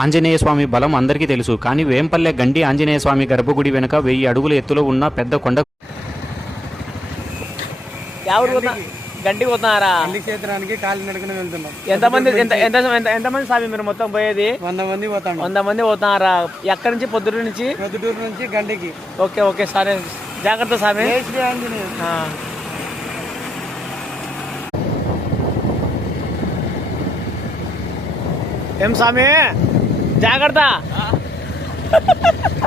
ఆంజనేయ స్వామి బలం అందరికీ తెలుసు. కానీ వేంపల్లె గండి ఆంజనేయ స్వామి గర్భగుడి వెనుక వెయ్యి అడుగుల ఎత్తులో ఉన్న పెద్ద కొండ గంటికి పోతున్నారా? క్షేత్రానికి కాలి నడుకుని వెళ్తున్నాం. ఎంతమంది ఎంత ఎంత ఎంత ఎంతమంది స్వామి మీరు మొత్తం పోయేది? వంద మంది పోతాం. వంద మంది పోతున్నారా? ఎక్కడి నుంచి? పొద్దుట నుంచి? ప్రొద్దుటూరు నుంచి గండికి. ఓకే ఓకే సరే. జాగ్రత్త స్వామి. ఏం స్వామి? జాగ్రత్త.